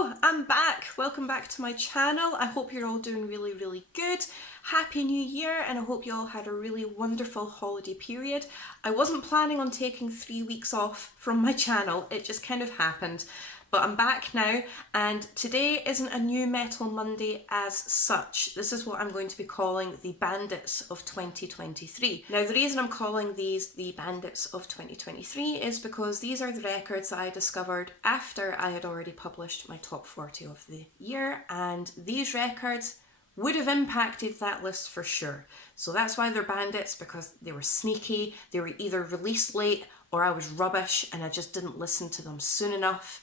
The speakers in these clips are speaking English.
Hello, I'm back. Welcome back to my channel. I hope you're all doing really good. Happy New Year, and I hope you all had a really wonderful holiday period. I wasn't planning on taking 3 weeks off from my channel, it just kind of happened. But I'm back now, and today isn't a new Metal Monday as such. This is what I'm going to be calling the Bandits of 2023. Now, the reason I'm calling these the Bandits of 2023 is because these are the records that I discovered after I had already published my top 40 of the year, and these records would have impacted that list for sure. So that's why they're bandits, because they were sneaky, they were either released late or I was rubbish and I just didn't listen to them soon enough.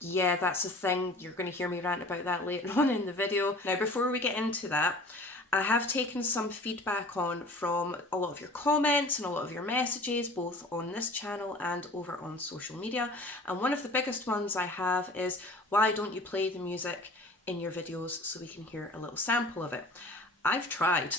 Yeah, that's a thing. You're going to hear me rant about that later on in the video. Now, before we get into that, I have taken some feedback on from a lot of your comments and a lot of your messages, both on this channel and over on social media. And one of the biggest ones I have is, why don't you play the music in your videos so we can hear a little sample of it? I've tried.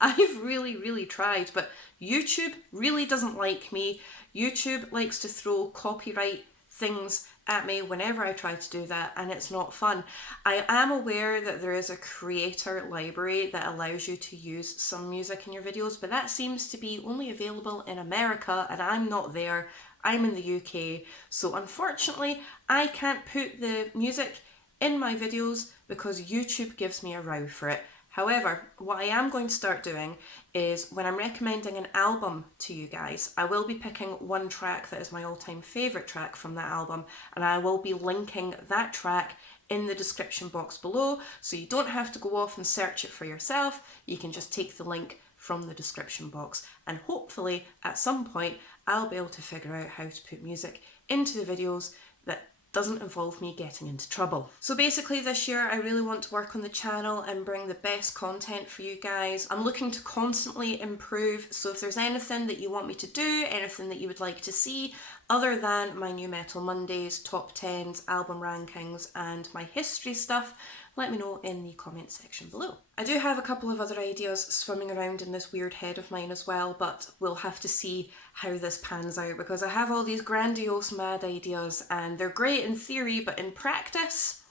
I've really tried, but YouTube really doesn't like me. YouTube likes to throw copyright things at me whenever I try to do that, and it's not fun. I am aware that there is a creator library that allows you to use some music in your videos, but that seems to be only available in America, and I'm not there. I'm in the UK, so unfortunately I can't put the music in my videos because YouTube gives me a row for it. However, what I am going to start doing is, when I'm recommending an album to you guys, I will be picking one track that is my all-time favourite track from that album, and I will be linking that track in the description box below, so you don't have to go off and search it for yourself. You can just take the link from the description box, and hopefully at some point I'll be able to figure out how to put music into the videos that doesn't involve me getting into trouble. So basically this year I really want to work on the channel and bring the best content for you guys. I'm looking to constantly improve, so if there's anything that you want me to do, anything that you would like to see other than my new Metal Mondays, top 10s, album rankings and my history stuff, let me know in the comment section below. I do have a couple of other ideas swimming around in this weird head of mine as well, but we'll have to see how this pans out, because I have all these grandiose mad ideas and they're great in theory, but in practice,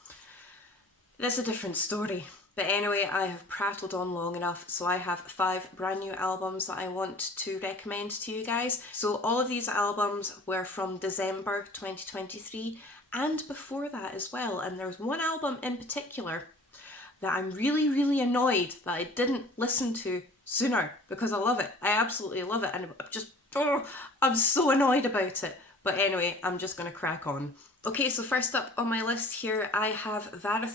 that's a different story. But anyway, I have prattled on long enough, so I have 5 brand new albums that I want to recommend to you guys. So all of these albums were from December 2023 and before that as well, and there's one album in particular that I'm really annoyed that I didn't listen to sooner, because I love it. I absolutely love it, and I'm so annoyed about it. But anyway, I'm just going to crack on. Okay, so first up on my list here, I have Varra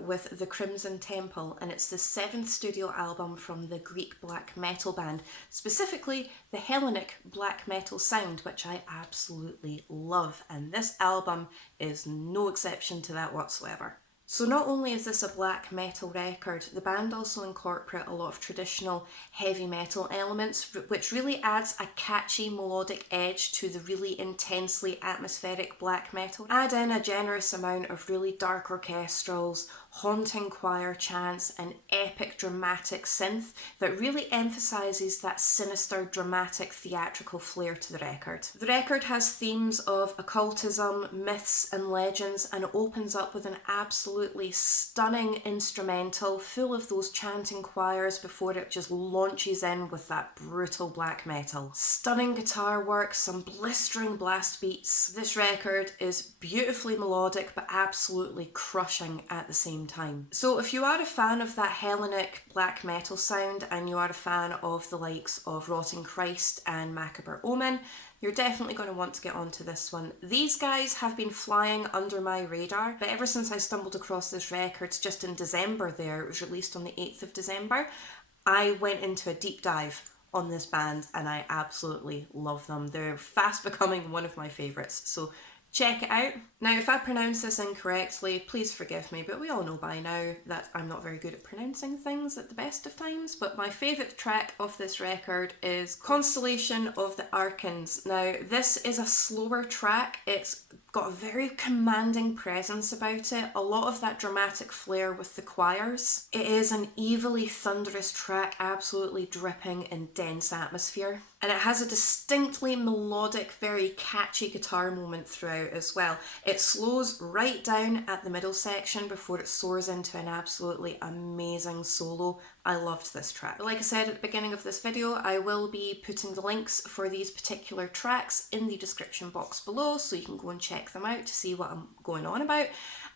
with The Crimson Temple, and it's the 7th studio album from the Greek black metal band, specifically the Hellenic black metal sound, which I absolutely love, and this album is no exception to that whatsoever. So not only is this a black metal record, the band also incorporate a lot of traditional heavy metal elements, which really adds a catchy melodic edge to the really intensely atmospheric black metal. Add in a generous amount of really dark orchestrals, haunting choir chants and epic dramatic synth that really emphasises that sinister, dramatic, theatrical flair to the record. The record has themes of occultism, myths and legends, and it opens up with an absolutely stunning instrumental full of those chanting choirs before it just launches in with that brutal black metal. Stunning guitar work, some blistering blast beats. This record is beautifully melodic but absolutely crushing at the same time. So if you are a fan of that Hellenic black metal sound and you are a fan of the likes of Rotting Christ and Macabre Omen, you're definitely going to want to get onto this one. These guys have been flying under my radar, but ever since I stumbled across this record just in December there, it was released on the 8th of December, I went into a deep dive on this band and I absolutely love them. They're fast becoming one of my favourites, so check it out. Now, if I pronounce this incorrectly, please forgive me, but we all know by now that I'm not very good at pronouncing things at the best of times, but my favourite track of this record is Constellation of the Archons. Now, this is a slower track. It's got a very commanding presence about it, a lot of that dramatic flair with the choirs. It is an evilly thunderous track, absolutely dripping in dense atmosphere. And it has a distinctly melodic, very catchy guitar moment throughout as well. It slows right down at the middle section before it soars into an absolutely amazing solo. I loved this track. But like I said at the beginning of this video, I will be putting the links for these particular tracks in the description box below, so you can go and check them out to see what I'm going on about.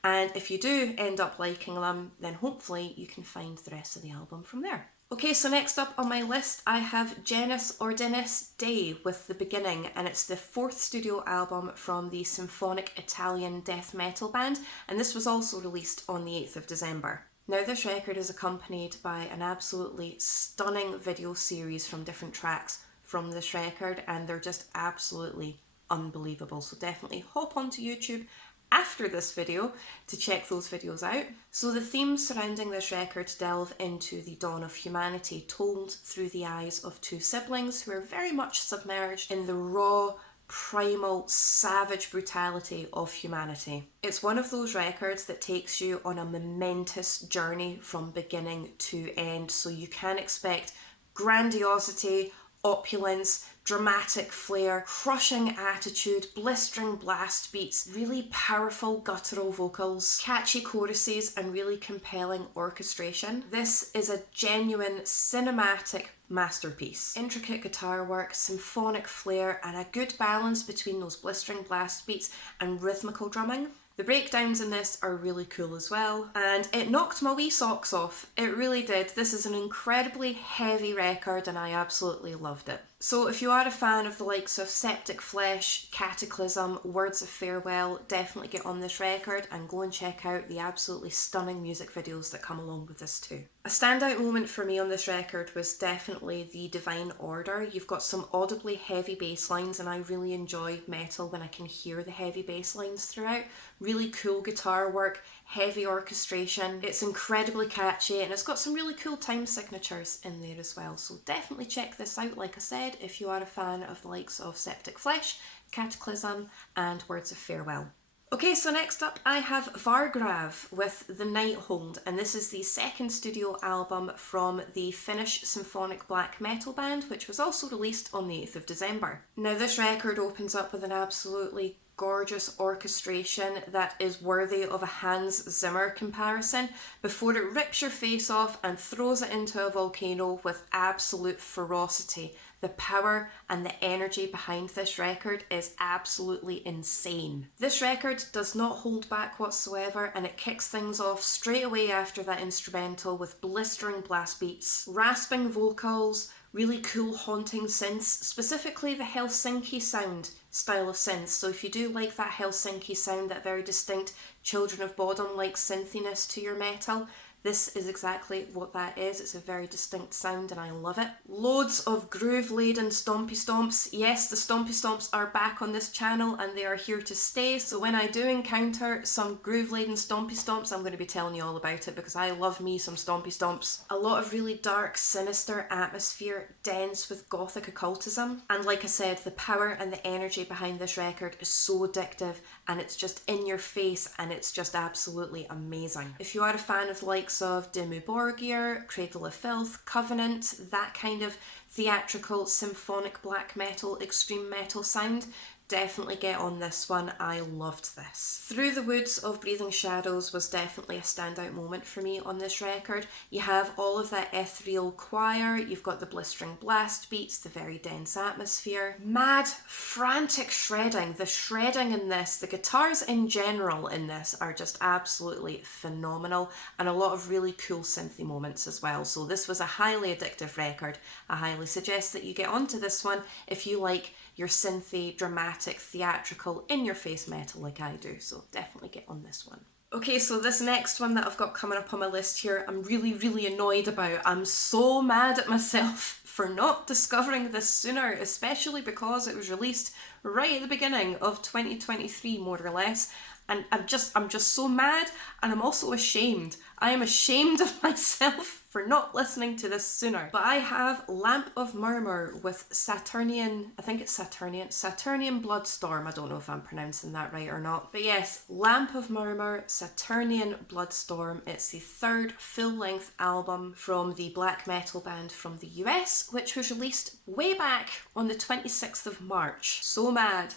And if you do end up liking them, then hopefully you can find the rest of the album from there. Okay, so next up on my list I have Genus Ordinis Dei with The Beginning, and it's the 4th studio album from the symphonic Italian death metal band, and this was also released on the 8th of December. Now this record is accompanied by an absolutely stunning video series from different tracks from this record, and they're just absolutely unbelievable, so definitely hop onto YouTube after this video to check those videos out. So the themes surrounding this record delve into the dawn of humanity, told through the eyes of 2 siblings who are very much submerged in the raw, primal, savage brutality of humanity. It's one of those records that takes you on a momentous journey from beginning to end, so you can expect grandiosity, opulence, dramatic flair, crushing attitude, blistering blast beats, really powerful guttural vocals, catchy choruses, and really compelling orchestration. This is a genuine cinematic masterpiece. Intricate guitar work, symphonic flair, and a good balance between those blistering blast beats and rhythmical drumming. The breakdowns in this are really cool as well, and it knocked my wee socks off. It really did. This is an incredibly heavy record and I absolutely loved it. So if you are a fan of the likes of Septic Flesh, Cataclysm, Words of Farewell, definitely get on this record and go and check out the absolutely stunning music videos that come along with this too. A standout moment for me on this record was definitely the Divine Order. You've got some audibly heavy bass lines, and I really enjoy metal when I can hear the heavy bass lines throughout. Really cool guitar work, heavy orchestration. It's incredibly catchy and it's got some really cool time signatures in there as well. So definitely check this out, like I said, if you are a fan of the likes of Septic Flesh, Cataclysm and Words of Farewell. Okay, so next up I have Varra with The Nighthold, and this is the 2nd studio album from the Finnish symphonic black metal band, which was also released on the 8th of December. Now this record opens up with an absolutely gorgeous orchestration that is worthy of a Hans Zimmer comparison before it rips your face off and throws it into a volcano with absolute ferocity. The power and the energy behind this record is absolutely insane. This record does not hold back whatsoever, and it kicks things off straight away after that instrumental with blistering blast beats, rasping vocals, really cool haunting synths, specifically the Helsinki sound style of synths. So if you do like that Helsinki sound, that very distinct Children of Bodom-like synthiness to your metal, this is exactly what that is. It's a very distinct sound and I love it. Loads of groove-laden stompy stomps. Yes, the stompy stomps are back on this channel and they are here to stay. So when I do encounter some groove-laden stompy stomps, I'm going to be telling you all about it because I love me some stompy stomps. A lot of really dark, sinister atmosphere, dense with gothic occultism. And like I said, the power and the energy behind this record is so addictive and it's just in your face and it's just absolutely amazing. If you are a fan of the likes of Dimmu Borgir, Cradle of Filth, Covenant, that kind of theatrical, symphonic black metal, extreme metal sound, definitely get on this one. I loved this. Through the Woods of Breathing Shadows was definitely a standout moment for me on this record. You have all of that ethereal choir, you've got the blistering blast beats, the very dense atmosphere, mad, frantic shredding. The shredding in this, the guitars in general in this are just absolutely phenomenal, and a lot of really cool synthy moments as well. So this was a highly addictive record. I highly suggest that you get onto this one if you like your synthy, dramatic, theatrical, in-your-face metal like I do, so definitely get on this one. Okay, so this next one that I've got coming up on my list here, I'm really annoyed about. I'm so mad at myself for not discovering this sooner, especially because it was released right at the beginning of 2023, more or less. And I'm just so mad, and I'm also ashamed. I am ashamed of myself for not listening to this sooner. But I have Lamp of Murmur with Saturnian, I think it's Saturnian Bloodstorm. I don't know if I'm pronouncing that right or not. But yes, Lamp of Murmur, Saturnian Bloodstorm. It's the third full-length album from the black metal band from the US, which was released way back on the 26th of March. So mad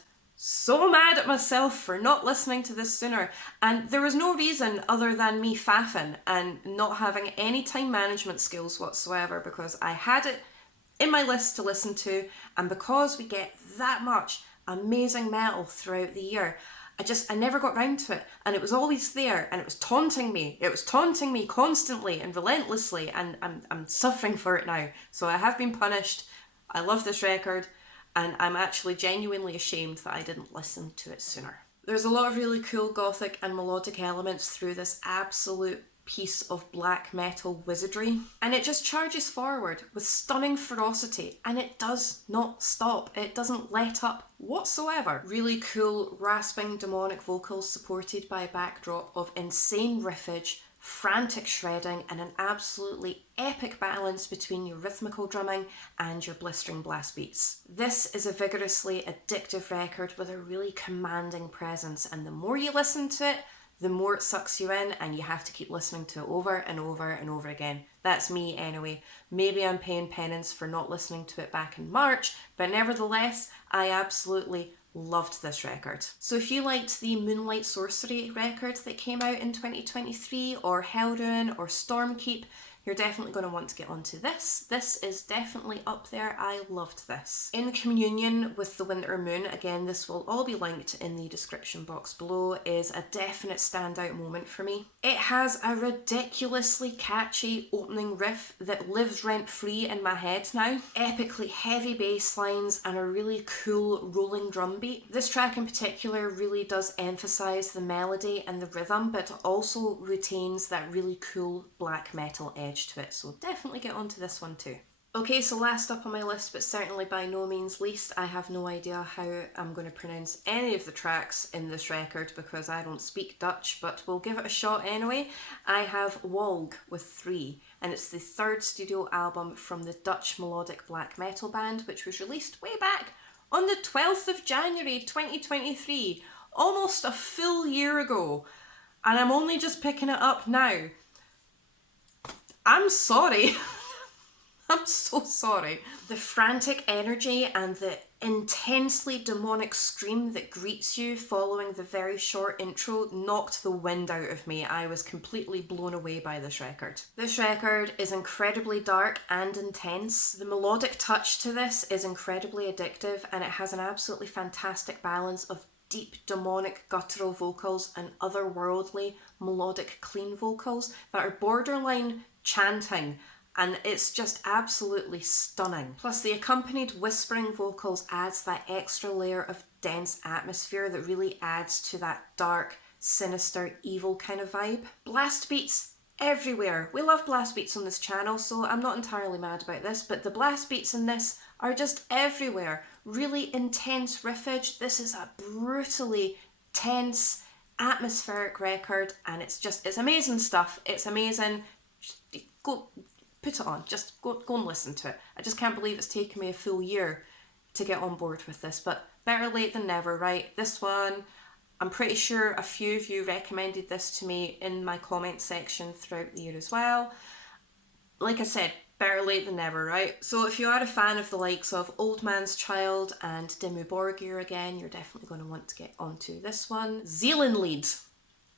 at myself for not listening to this sooner, and there was no reason other than me faffing and not having any time management skills whatsoever, because I had it in my list to listen to, and because we get that much amazing metal throughout the year, I never got round to it, and it was always there, and it was taunting me constantly and relentlessly, and I'm suffering for it now. So I have been punished. I love this record, and I'm actually genuinely ashamed that I didn't listen to it sooner. There's a lot of really cool gothic and melodic elements through this absolute piece of black metal wizardry, and it just charges forward with stunning ferocity, and it does not stop. It doesn't let up whatsoever. Really cool, rasping, demonic vocals supported by a backdrop of insane riffage, frantic shredding, and an absolutely epic balance between your rhythmical drumming and your blistering blast beats. This is a vigorously addictive record with a really commanding presence, and the more you listen to it, the more it sucks you in, and you have to keep listening to it over and over and over again. That's me anyway. Maybe I'm paying penance for not listening to it back in March, but nevertheless, I absolutely loved this record. So if you liked the Moonlight Sorcery record that came out in 2023, or Hellruin, or Stormkeep, you're definitely going to want to get onto this. This is definitely up there. I loved this. In Communion with the Winter Moon, again, this will all be linked in the description box below, is a definite standout moment for me. It has a ridiculously catchy opening riff that lives rent-free in my head now. Epically heavy bass lines and a really cool rolling drum beat. This track in particular really does emphasise the melody and the rhythm, but also retains that really cool black metal edge to it, so definitely get onto this one too. Okay, so last up on my list, but certainly by no means least, I have no idea how I'm going to pronounce any of the tracks in this record because I don't speak Dutch, but we'll give it a shot anyway. I have Walg with 3, and it's the third studio album from the Dutch melodic black metal band, which was released way back on the 12th of January 2023, almost a full year ago, and I'm only just picking it up now. I'm sorry. I'm so sorry. The frantic energy and the intensely demonic scream that greets you following the very short intro knocked the wind out of me. I was completely blown away by this record. This record is incredibly dark and intense. The melodic touch to this is incredibly addictive, and it has an absolutely fantastic balance of deep demonic guttural vocals and otherworldly melodic clean vocals that are borderline chanting, and it's just absolutely stunning. Plus the accompanied whispering vocals adds that extra layer of dense atmosphere that really adds to that dark, sinister, evil kind of vibe. Blast beats everywhere. We love blast beats on this channel, so I'm not entirely mad about this, but the blast beats in this are just everywhere. Really intense riffage. This is a brutally tense, atmospheric record, and it's amazing stuff. It's amazing. Go put it on, just go and listen to it. I just can't believe it's taken me a full year to get on board with this, but better late than never, right? This one, I'm pretty sure a few of you recommended this to me in my comment section throughout the year as well. Like I said, better late than never, right? So if you are a fan of the likes of Old Man's Child and Dimmu Borgir again, you're definitely going to want to get onto this one. Zeelandlied.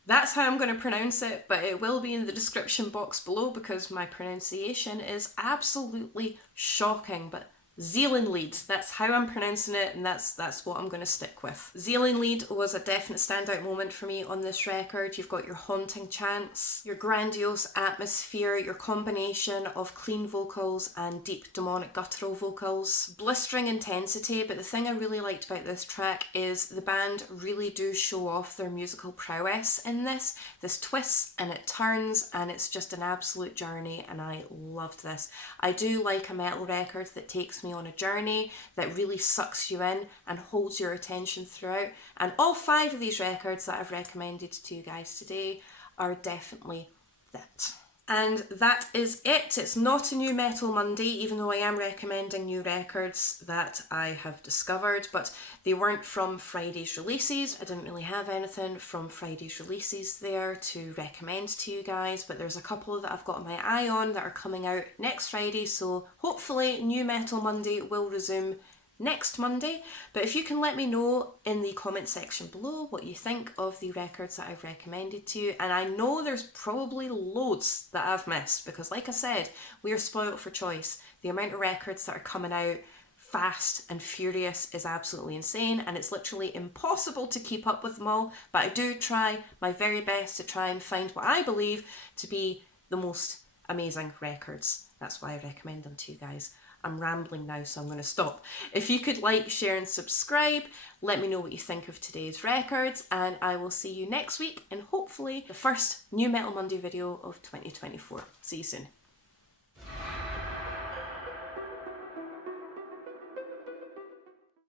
That's how I'm going to pronounce it, but it will be in the description box below because my pronunciation is absolutely shocking. But Zeelandlied, that's how I'm pronouncing it, and that's what I'm going to stick with. Zeelandlied was a definite standout moment for me on this record. You've got your haunting chants, your grandiose atmosphere, your combination of clean vocals and deep demonic guttural vocals, blistering intensity. But the thing I really liked about this track is the band really do show off their musical prowess in this. This twists and it turns, and it's just an absolute journey, and I loved this. I do like a metal record that takes me on a journey, that really sucks you in and holds your attention throughout, and all 5 of these records that I've recommended to you guys today are definitely that. And that is it. It's not a new Metal Monday, even though I am recommending new records that I have discovered, but they weren't from Friday's releases. I didn't really have anything from Friday's releases there to recommend to you guys, but there's a couple that I've got my eye on that are coming out next Friday, so hopefully New Metal Monday will resume next Monday. But if you can let me know in the comment section below what you think of the records that I've recommended to you, and I know there's probably loads that I've missed because like I said, we are spoiled for choice. The amount of records that are coming out fast and furious is absolutely insane, and it's literally impossible to keep up with them all, but I do try my very best to try and find what I believe to be the most amazing records. That's why I recommend them to you guys. I'm rambling now, so I'm going to stop. If you could like, share and subscribe, let me know what you think of today's records, and I will see you next week in hopefully the first New Metal Monday video of 2024. See you soon.